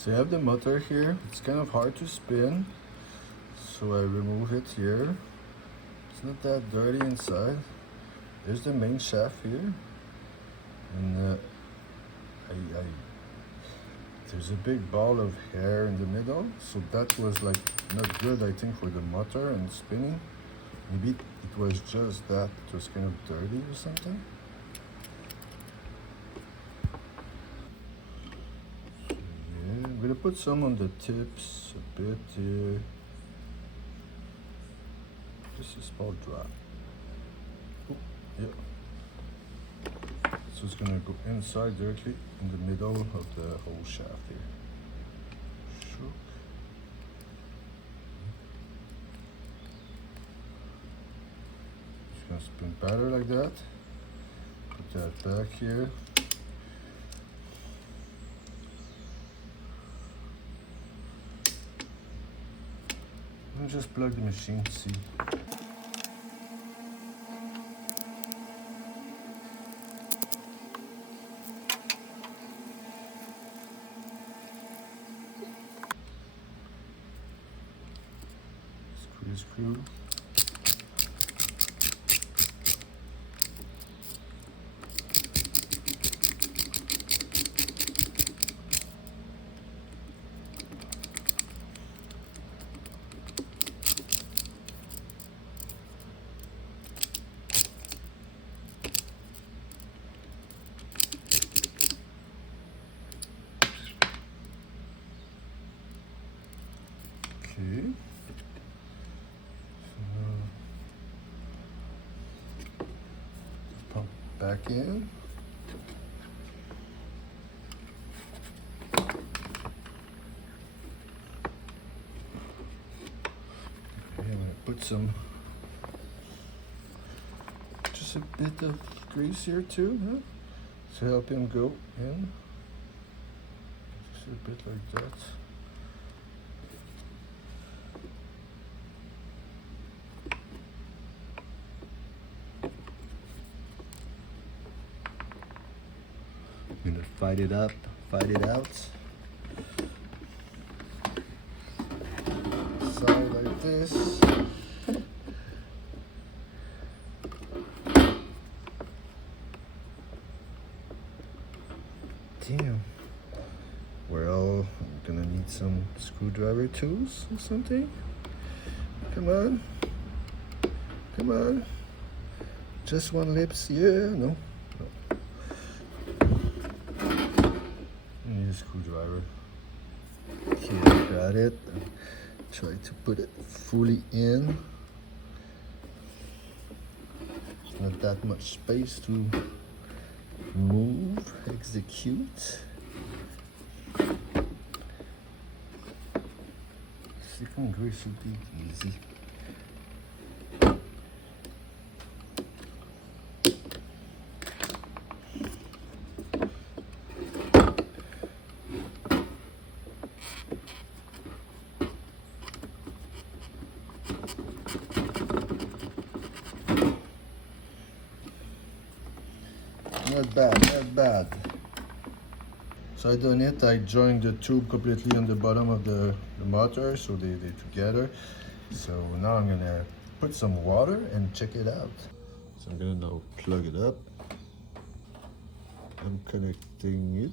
So I have the motor here. It's kind of hard to spin, so I remove it here. It's not that dirty inside. There's the main shaft here, and there's a big ball of hair in the middle, so that was like not good, I think, for the motor and spinning. Maybe it was just that it was kind of dirty or something. I'm gonna put some on the tips, a bit here. Just a small drop. Oh, yeah. So it's gonna go inside directly in the middle of the whole shaft here. Shook. Just gonna spin better like that. Put that back here. And just plug the machine, see. Screw. Okay. Pump back in. Okay, I'm gonna put just a bit of grease here too, huh? To help him go in. Just a bit like that. I'm gonna fight it out. Side like this. Damn. Well, I'm gonna need some screwdriver tools or something. Come on. Just one lips, yeah, no. Need a screwdriver. Okay, got it. Try to put it fully in. Not that much space to move, execute. Silicone grease should be easy. Not bad. So I done it. I joined the tube completely on the bottom of the motor, so they're together. So now I'm gonna put some water and check it out. So I'm gonna now plug it up. I'm connecting it.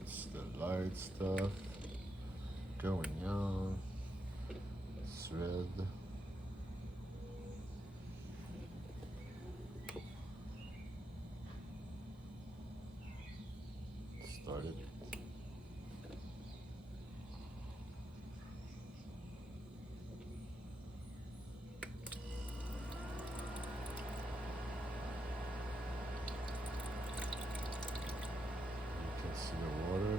It's the light stuff going on. It's red. Started. You can see the water.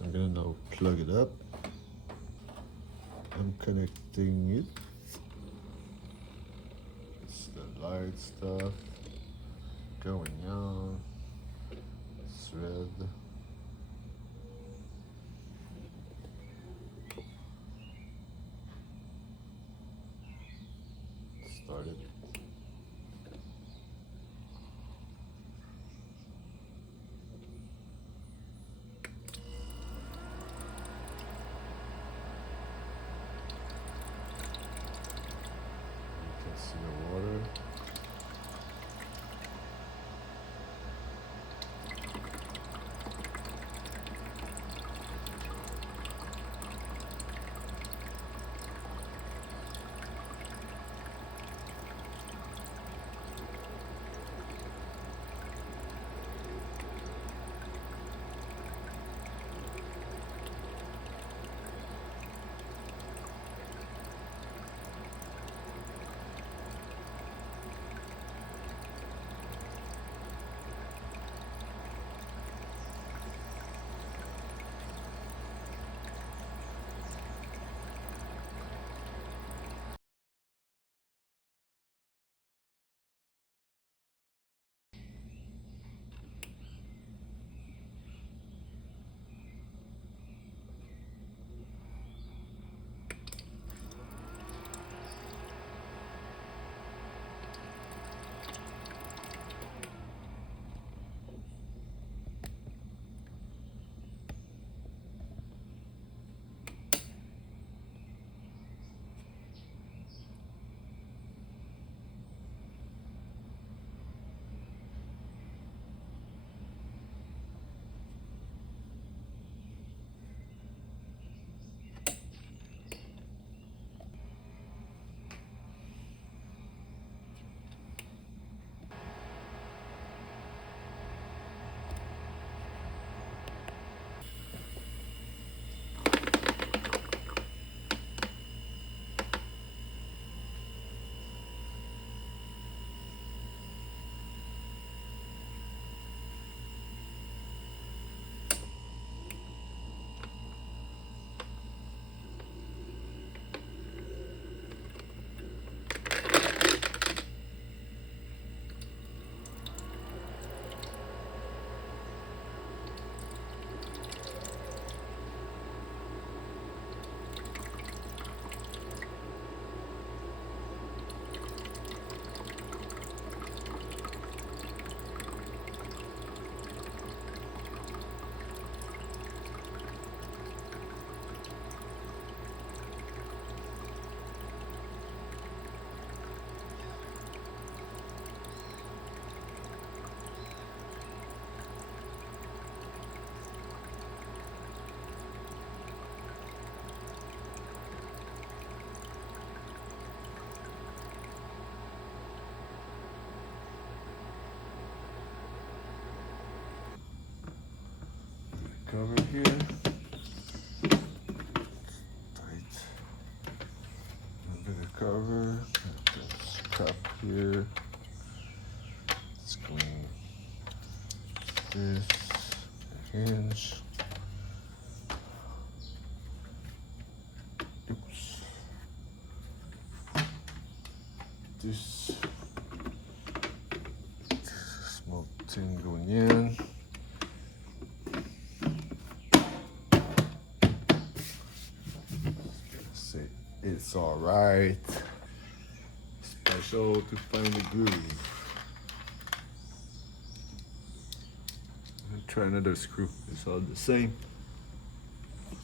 So I'm gonna now plug it up. I'm connecting it. It's the light stuff going on. It's red. Started. You can see the water. Cover here. Tight. A bit of cover. This cup here. It's going this hinge. Oops. This small thing going in. Say it's all right. Special to find the groove. Try another screw. It's all the same.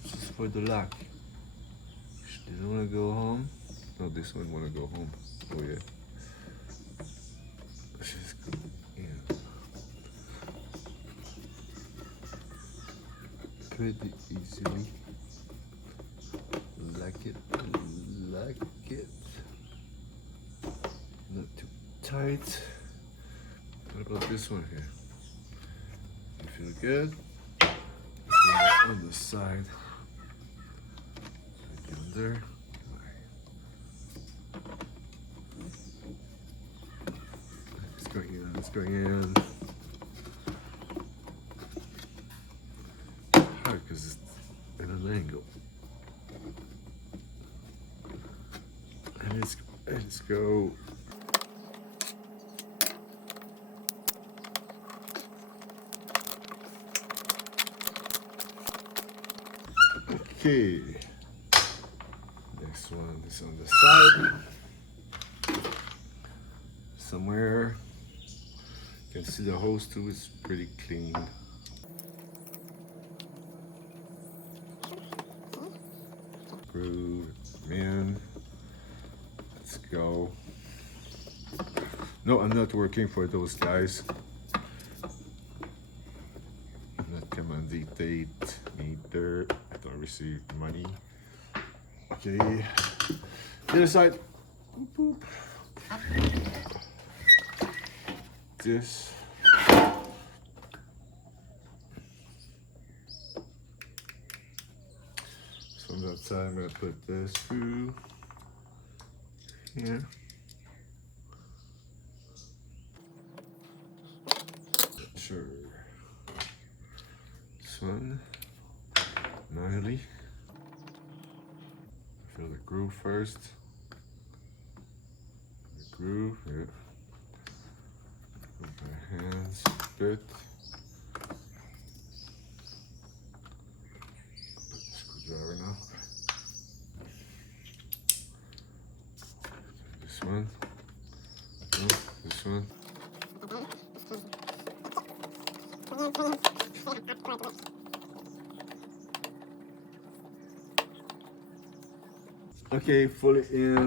Just for the lock. Doesn't want to go home. No, this one want to go home. Oh yeah. Let's just go in. Pretty easily. Like it. Not too tight. What about this one here? You feel good? On the side. Right under. It's going in. Hard because it's and go. And let's go. Okay. Next one is on the side. Somewhere. You can see the hose too is pretty clean. Screw in. Let's go. No, I'm not working for those guys. I'm not commandite meter. I don't receive money. Okay. The other side. Boop, boop. This. So on that side, I'm gonna put this screw here. Sure. This one. Manually. Fill the groove first. The groove, yeah. With my hands, bit. Put the screwdriver now. This one. No, this one. Okay, fully in.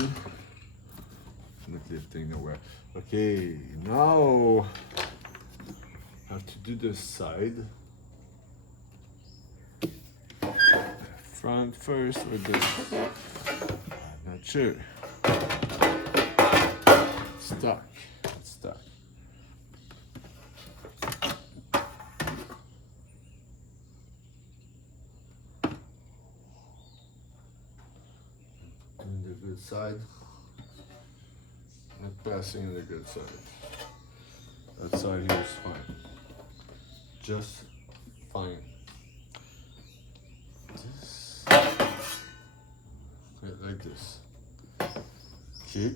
Not lifting nowhere. Okay, now I have to do the side. Front first or this? I'm not sure. Stuck. It's stuck. Doing the good side. Not passing on the good side. That side here is fine. Just fine. This. Right, like this. Okay.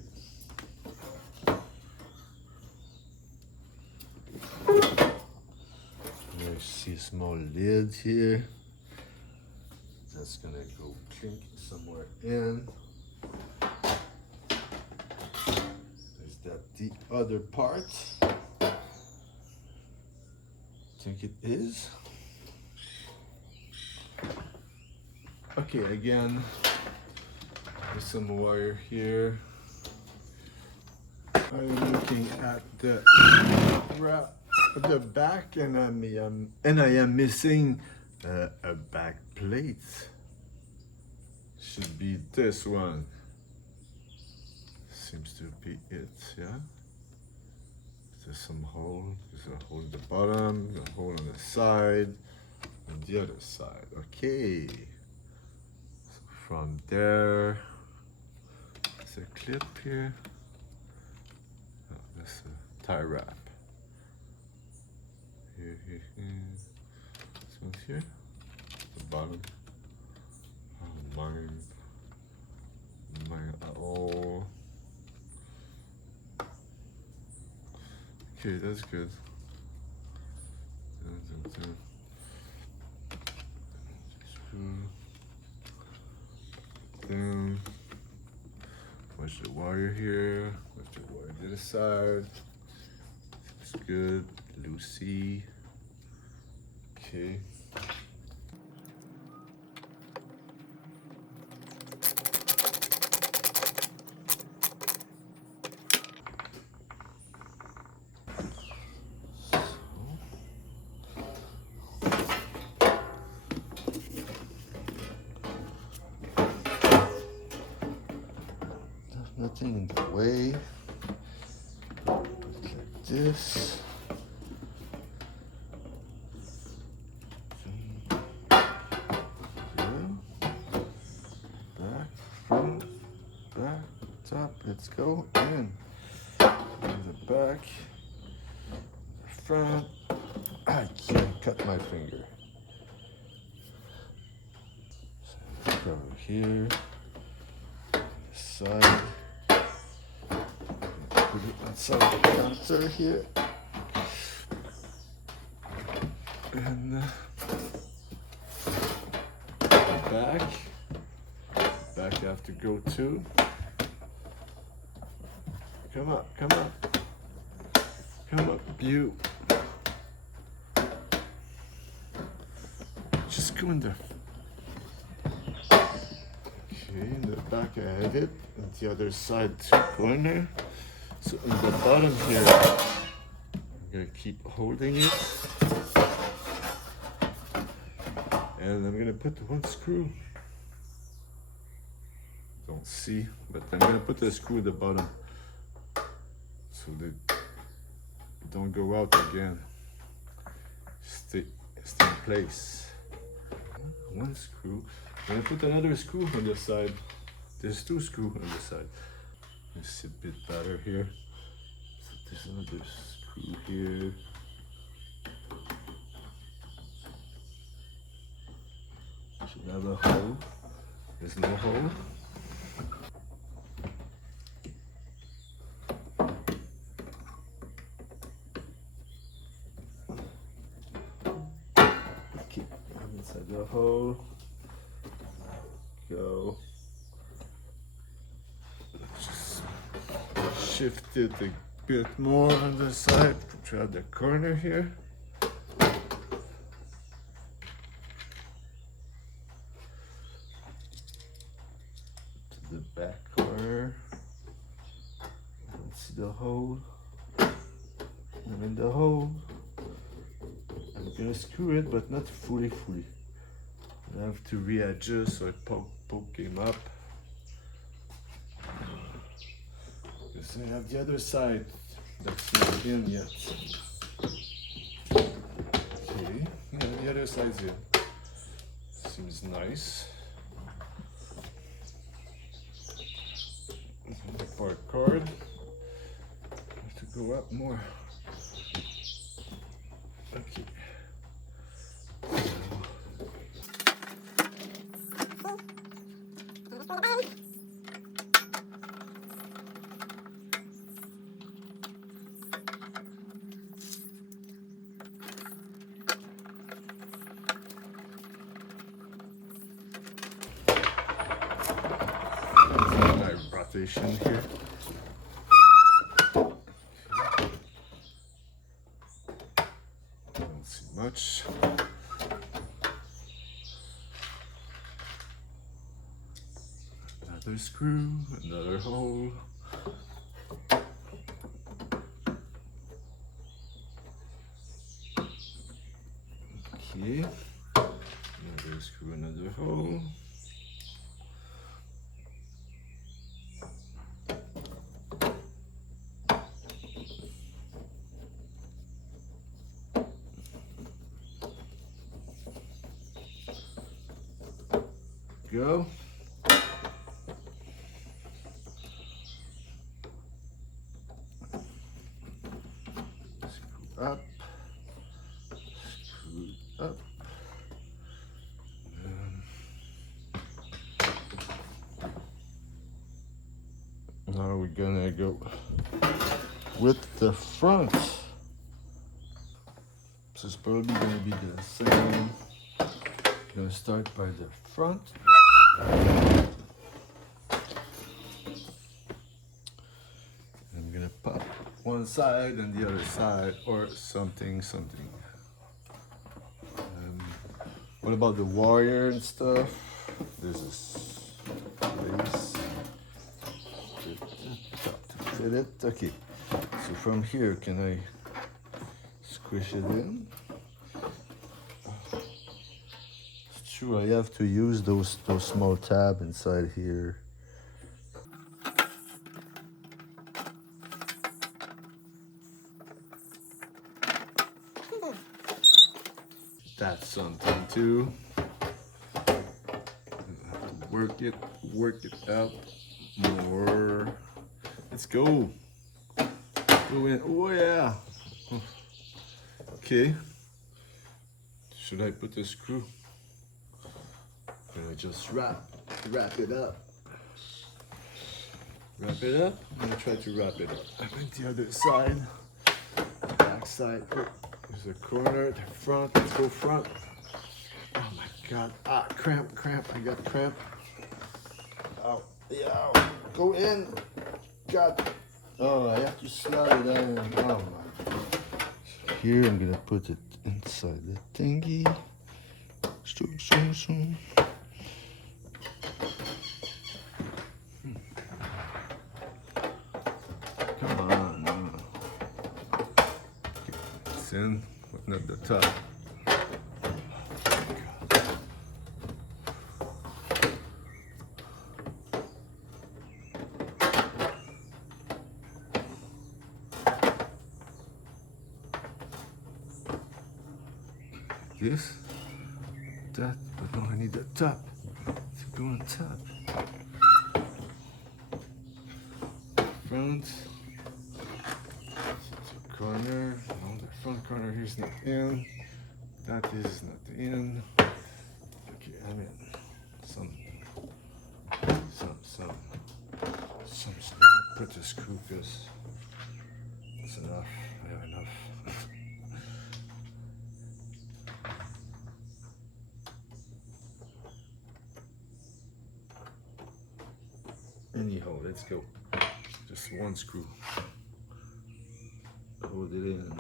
I see a small lid here. That's gonna go clink somewhere in. Is that the other part? I think it is. Okay, again, there's some wire here. I'm looking at the back, and I am missing a back plate. Should be this one. Seems to be it, yeah. There's some hole. There's a hole in the bottom, a hole on the side, and the other side. Okay. So from there, there's a clip here. Oh, that's a tie wrap. Here. This one's here. The bottom. Oh, mine. Oh. Okay, that's good. Screw down. Watch the wire here. Watch the wire to the side. Looks good. Lucy. Okay. Nothing in the way. Like this. Back, front, back, top. Let's go in. The back, the front. I can't cut my finger. over here. Side. Put it outside the counter here. And back you have to go too. Come up, you. Just go in there. Okay, in the back I have it, and the other side corner. So on the bottom here, I'm gonna keep holding it. And I'm gonna put one screw. Don't see, but I'm gonna put a screw at the bottom so they don't go out again. Stay in place. One screw. I'm gonna put another screw on the side. There's two screws on the side. It's a bit better here. So there's another screw here. Should have a hole. There's no hole. Okay, inside the hole. Go. Just shift it a bit more on the side. Try the corner here. The back corner. Let's see the hole. I'm in the hole. I'm gonna screw it, but not fully. I have to readjust, so I poke him up. Because I have the other side that's not in yet. Okay, yeah, the other side's in. Seems nice. The part cord. Have to go up more. Okay. My rotation here. Don't see much. Another screw, another hole. Okay. Another screw, another hole. Go. Screw up. Screw up. Now we're gonna go with the front. So it's probably gonna be the same. Gonna start by the front. I'm gonna pop one side and the other side, or something. What about the wire and stuff? There's this place to fit it. Okay, so from here, can I squish it in? It's true, I have to use those small tabs inside here. That's something too. I have to work it out more. Let's go. Go in. Oh yeah. Okay. Should I put a screw? Can I just wrap? wrap it up. Wrap it up. I'm gonna try to wrap it up. I went the other side, back side. Oh, there's a corner, the front. Let's go front. Oh my God! Ah, cramp. I got cramp. Ow! Yeah! Go in. God. Oh, I have to slide it in. Oh my. So here I'm gonna put it inside the thingy. Zoom. Come on. It's in, but not the top. This, that, but no, I need the top to go on top. Front, the corner, no, the front corner here's not in, that is not in. Okay, I'm in. Some. Put the screw because it's enough. I have enough. Anyhow, let's go. Just one screw. Hold it in.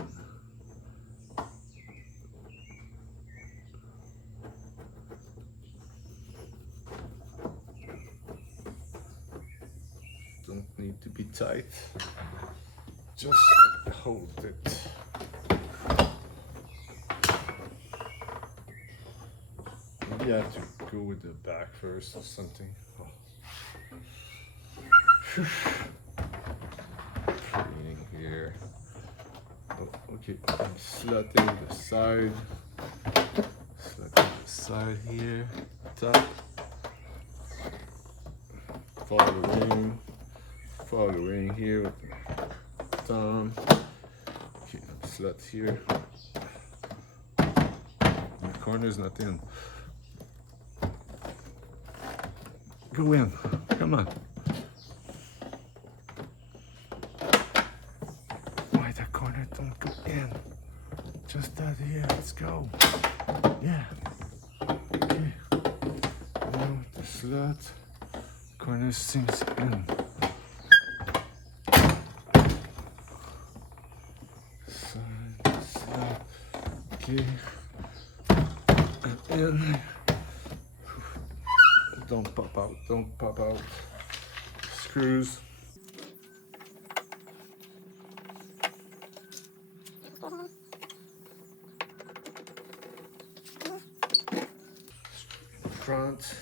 Don't need to be tight. Just hold it. Maybe I have to go with the back first or something. Oh. Cleaning here. Oh, okay, I'm slotting the side. Slotting the side here. Top. Follow the ring here with the thumb. Okay, slot here. The corner's not in. Go in. Come on. Why the corner don't go in? Just that here. Let's go. Yeah. Okay. Now the slot. Corner sinks in. Side, slot. Okay. And in. Don't pop out. Screws. Front.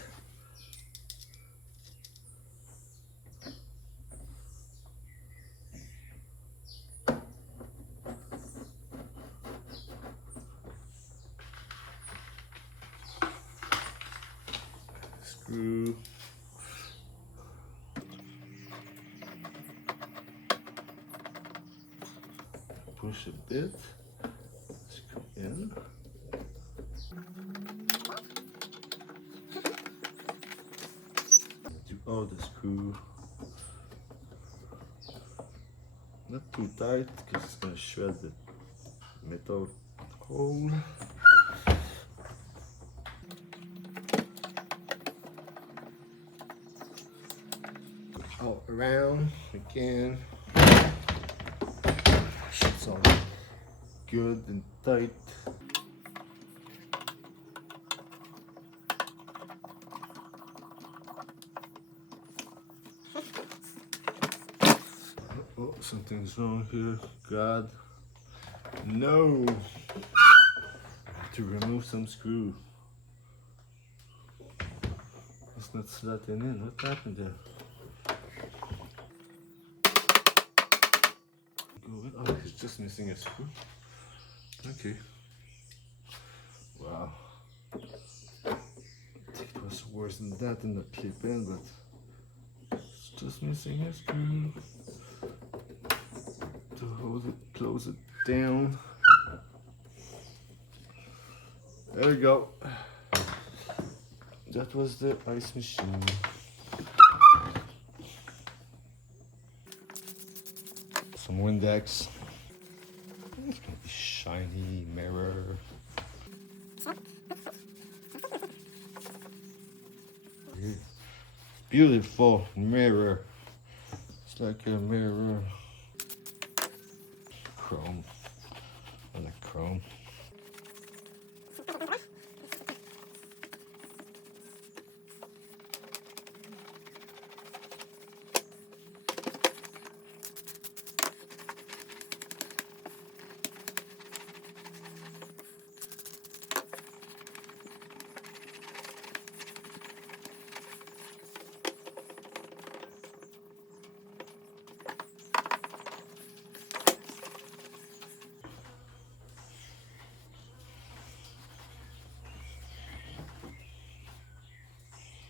Screw. Push a bit. Let's go in. Do all the screw. Not too tight because it's gonna shred the metal hole. All around again. It's all good and tight. Oh, something's wrong here. God. No! To remove some screw. It's not slotting in. What happened there? Oh, it's just missing a screw. Okay. Wow. I think it was worse than that in the clip in, but it's just missing a screw to hold it, close it down. There we go. That was the ice machine. Some Windex. It's gonna be shiny mirror. Beautiful mirror. It's like a mirror.